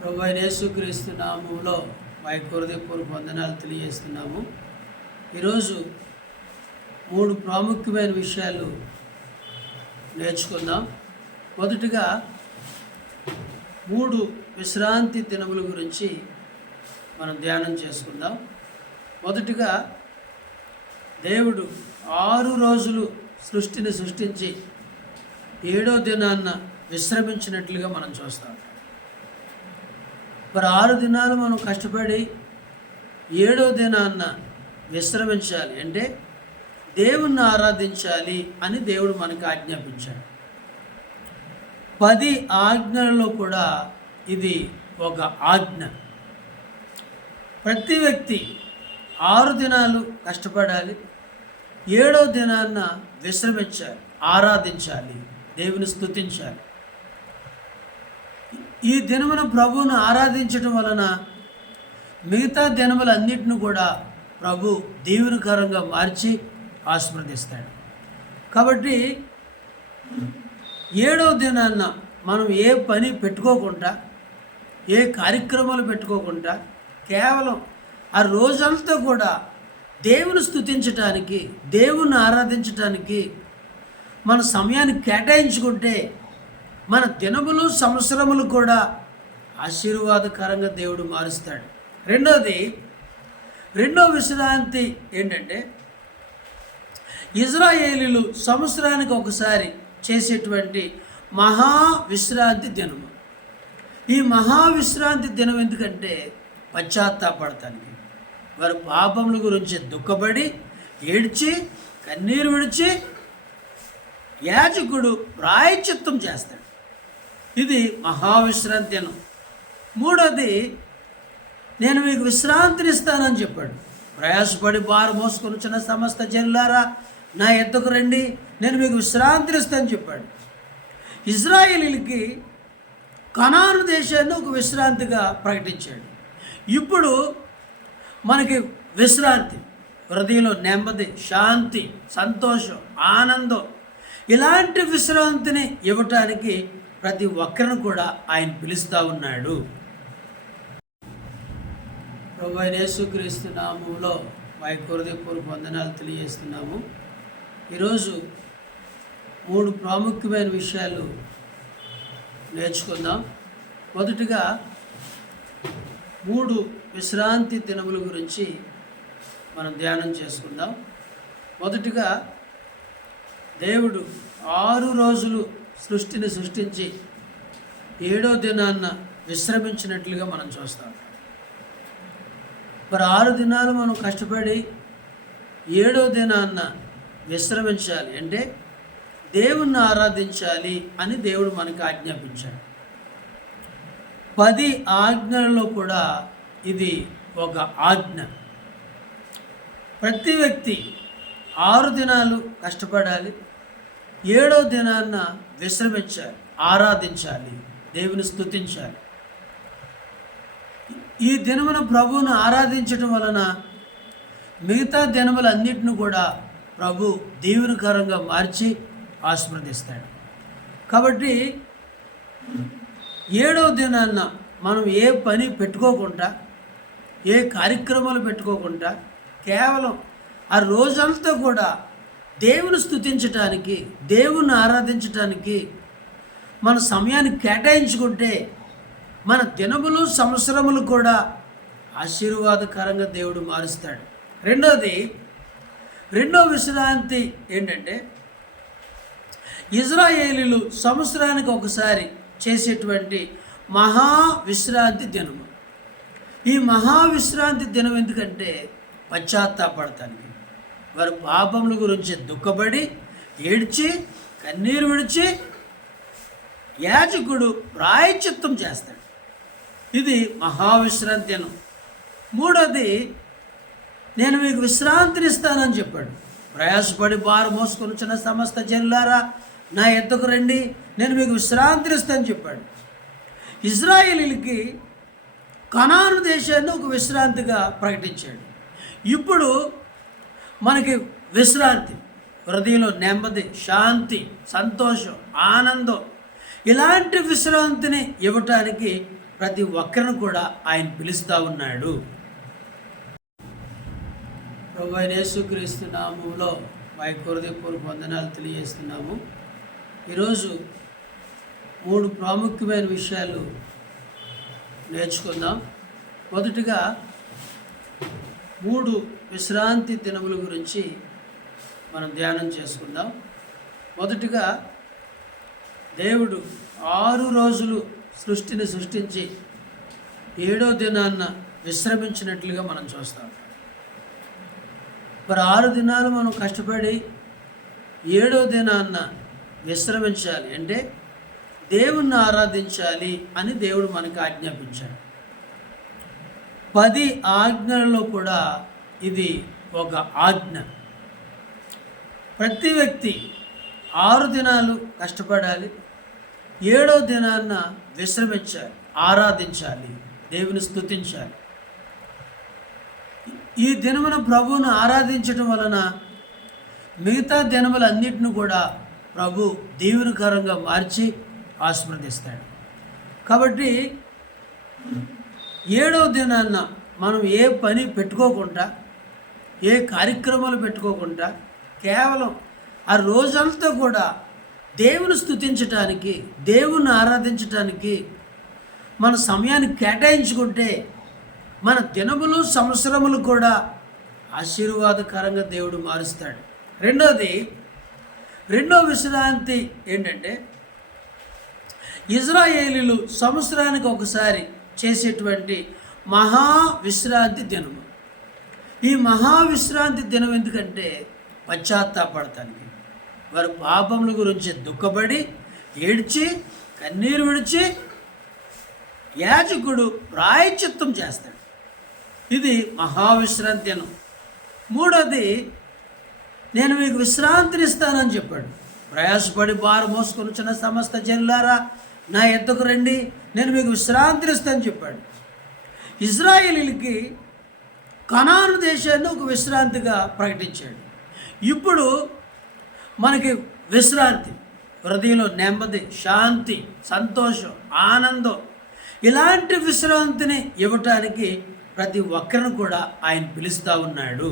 ప్రభు అయిన యేసుక్రీస్తు నామములో మా హృదయపూర్వక వందనాలు తెలియజేస్తున్నాము. ఈరోజు 3 ప్రాముఖ్యమైన విషయాలు నేర్చుకుందాం. మొదటిగా 3 విశ్రాంతి దినముల గురించి మనం ధ్యానం చేసుకుందాం. మొదటిగా దేవుడు 6 రోజులు సృష్టిని సృష్టించి 7వ దినాన్న విశ్రమించినట్లుగా మనం చూస్తాం. మరి 6 దినాలు మనం కష్టపడి 7వ దినాన్న విశ్రమించాలి అంటే దేవుణ్ణి ఆరాధించాలి అని దేవుడు మనకు ఆజ్ఞాపించాడు. 10 ఆజ్ఞలలో కూడా ఇది ఒక ఆజ్ఞ. ప్రతి వ్యక్తి 6 దినాలు కష్టపడాలి, 7వ దినాన్న విశ్రమించాలి, ఆరాధించాలి, దేవుని స్తుతించాలి. ఈ దినమున ప్రభువును ఆరాధించడం వలన మిగతా దినములన్నిటిని కూడా ప్రభు దీవెనకరంగా మార్చి ఆశీర్వదిస్తాడు. కాబట్టి 7వ దినాన్న మనం ఏ పని పెట్టుకోకుండా, ఏ కార్యక్రమాలు పెట్టుకోకుండా కేవలం ఆ రోజంతా కూడా దేవుని స్తుతించటానికి, దేవుని ఆరాధించటానికి మన సమయాన్ని కేటాయించుకుంటే మన దినములు సంవత్సరములు కూడా ఆశీర్వాదకరంగా దేవుడు మారుస్తాడు. రెండో విశ్రాంతి ఏంటంటే ఇజ్రాయేలీలు సంవత్సరానికి ఒకసారి చేసేటువంటి మహావిశ్రాంతి దినము. ఈ మహావిశ్రాంతి దినం ఎందుకంటే పశ్చాత్తాపడటానికి, వారి పాపముల గురించి దుఃఖపడి ఏడ్చి కన్నీరు విడిచి యాజకుడు ప్రాయశ్చిత్తం చేస్తాడు. ఇది మహావిశ్రాంతి దినం. 3వది నేను మీకు విశ్రాంతిని ఇస్తానని చెప్పాడు. ప్రయాసపడి భారం మోసుకొనిచున్న సమస్త జనులారా నా ఎద్దకు రండి, నేను మీకు విశ్రాంతిని ఇస్తానని చెప్పాడు. ఇజ్రాయేలీలకి కనాను దేశాన్ని ఒక విశ్రాంతిగా ప్రకటించాడు. ఇప్పుడు మనకి విశ్రాంతి, హృదయంలో నెమ్మది, శాంతి, సంతోషం, ఆనందం, ఇలాంటి విశ్రాంతిని ఇవ్వటానికి ప్రతి ఒక్కరిని కూడా ఆయన పిలుస్తూ ఉన్నాడు. ప్రభు అయిన యేసుక్రీస్తు నామములో మా హృదయపూర్వక వందనాలు తెలియజేస్తున్నాము. ఈరోజు 3 ప్రాముఖ్యమైన విషయాలు నేర్చుకుందాం. మొదటిగా 3 విశ్రాంతి దినముల గురించి మనం ధ్యానం చేసుకుందాం. మొదటిగా దేవుడు 6 రోజులు సృష్టిని సృష్టించి 7వ దినాన్న విశ్రమించినట్లుగా మనం చూస్తాం. మరి 6 దినాలు మనం కష్టపడి 7వ దినాన్న విశ్రమించాలి అంటే దేవుణ్ణి ఆరాధించాలి అని దేవుడు మనకు ఆజ్ఞాపించాడు. 10 ఆజ్ఞలలో కూడా ఇది ఒక ఆజ్ఞ. ప్రతి వ్యక్తి 6 దినాలు కష్టపడాలి, 7వ దినాన్న విశ్రమించాలి, ఆరాధించాలి, దేవుని స్తుతించాలి. ఈ దినమున ప్రభువును ఆరాధించడం వలన మిగతా దినములన్నిటిని కూడా ప్రభు దీవెనకరంగా మార్చి ఆశీర్వదిస్తాడు. కాబట్టి 7వ దినాన్న మనం ఏ పని పెట్టుకోకుండా, ఏ కార్యక్రమాలు పెట్టుకోకుండా కేవలం ఆ రోజంతా కూడా దేవుని స్తుతించటానికి, దేవుని ఆరాధించటానికి మన సమయాన్ని కేటాయించుకుంటే మన దినములు సంవత్సరములు కూడా ఆశీర్వాదకరంగా దేవుడు మారుస్తాడు. రెండో విశ్రాంతి ఏంటంటే ఇజ్రాయేలీలు సంవత్సరానికి ఒకసారి చేసేటువంటి మహావిశ్రాంతి దినము. ఈ మహావిశ్రాంతి దినం ఎందుకంటే పశ్చాత్తాపడటానికి, వారి పాపముల గురించి దుఃఖపడి ఏడ్చి కన్నీరు విడిచి యాజకుడు ప్రాయశ్చిత్తం చేస్తాడు. ఇది మహావిశ్రాంతి దినం. 3వది నేను మీకు విశ్రాంతిని ఇస్తానని చెప్పాడు. ప్రయాసపడి భారం మోసుకొనిచున్న సమస్త జనులారా నా ఎద్దకు రండి, నేను మీకు విశ్రాంతిని ఇస్తానని చెప్పాడు. ఇజ్రాయేలీలకి కనాను దేశాన్ని ఒక విశ్రాంతిగా ప్రకటించాడు. ఇప్పుడు మనకి విశ్రాంతి, హృదయంలో నెమ్మది, శాంతి, సంతోషం, ఆనందం, ఇలాంటి విశ్రాంతిని ఇవ్వటానికి ప్రతి ఒక్కరిని కూడా ఆయన పిలుస్తూ ఉన్నాడు. ప్రభువైన యేసుక్రీస్తు నామములో మా హృదయపూర్వక వందనాలు తెలియజేస్తున్నాము. ఈరోజు 3 ప్రాముఖ్యమైన విషయాలు నేర్చుకుందాం. మొదటిగా 3 విశ్రాంతి దినముల గురించి మనం ధ్యానం చేసుకుందాం. మొదటిగా దేవుడు 6 రోజులు సృష్టిని సృష్టించి 7వ దినాన్న విశ్రమించినట్లుగా మనం చూస్తాం. మరి 6 దినాలు మనం కష్టపడి 7వ దినాన్న విశ్రమించాలి అంటే దేవుణ్ణి ఆరాధించాలి అని దేవుడు మనకు ఆజ్ఞాపించాడు. 10 ఆజ్ఞలలో కూడా ఇది ఒక ఆజ్ఞ. ప్రతి వ్యక్తి 6 దినాలు కష్టపడాలి, 7వ దినాన్న విశ్రమించాలి, ఆరాధించాలి, దేవుని స్తుతించాలి. ఈ దినమున ప్రభువును ఆరాధించడం వలన మిగతా దినములన్నిటిని కూడా ప్రభు దీవెనకరంగా మార్చి ఆశీర్వదిస్తాడు. కాబట్టి 7వ దినాన్న మనం ఏ పని పెట్టుకోకుండా, ఏ కార్యక్రమాలు పెట్టుకోకుండా, కేవలం ఆ రోజంతా కూడా దేవుని స్తుతించటానికి, దేవుని ఆరాధించటానికి మన సమయాన్ని కేటాయించుకుంటే మన దినములు, సంవత్సరములు కూడా ఆశీర్వాదకరంగా దేవుడు మారుస్తాడు. రెండో విశ్రాంతి ఏంటంటే, ఇజ్రాయేలీలు సంవత్సరానికి ఒకసారి చేసేటువంటి మహావిశ్రాంతి దినము. ఈ మహావిశ్రాంతి దినం ఎందుకంటే పశ్చాత్తాపడటానికి, వారి పాపముల గురించి దుఃఖపడి ఏడ్చి కన్నీరు విడిచి యాజకుడు ప్రాయశ్చిత్తం చేస్తాడు. ఇది మహావిశ్రాంతి దినం. 3వది, నేను మీకు విశ్రాంతినిస్తానని చెప్పాడు. ప్రయాసపడి భారం మోసుకొని వచ్చిన సమస్త జనులారా నా ఎద్దకు రండి, నేను మీకు విశ్రాంతినిస్తానని చెప్పాడు. ఇజ్రాయేలీలకి కనాను దేశాన్ని ఒక విశ్రాంతిగా ప్రకటించాడు. ఇప్పుడు మనకి విశ్రాంతి, హృదయంలో నెమ్మది, శాంతి, సంతోషం, ఆనందం, ఇలాంటి విశ్రాంతిని ఇవ్వటానికి ప్రతి ఒక్కరిని కూడా ఆయన పిలుస్తూ ఉన్నాడు.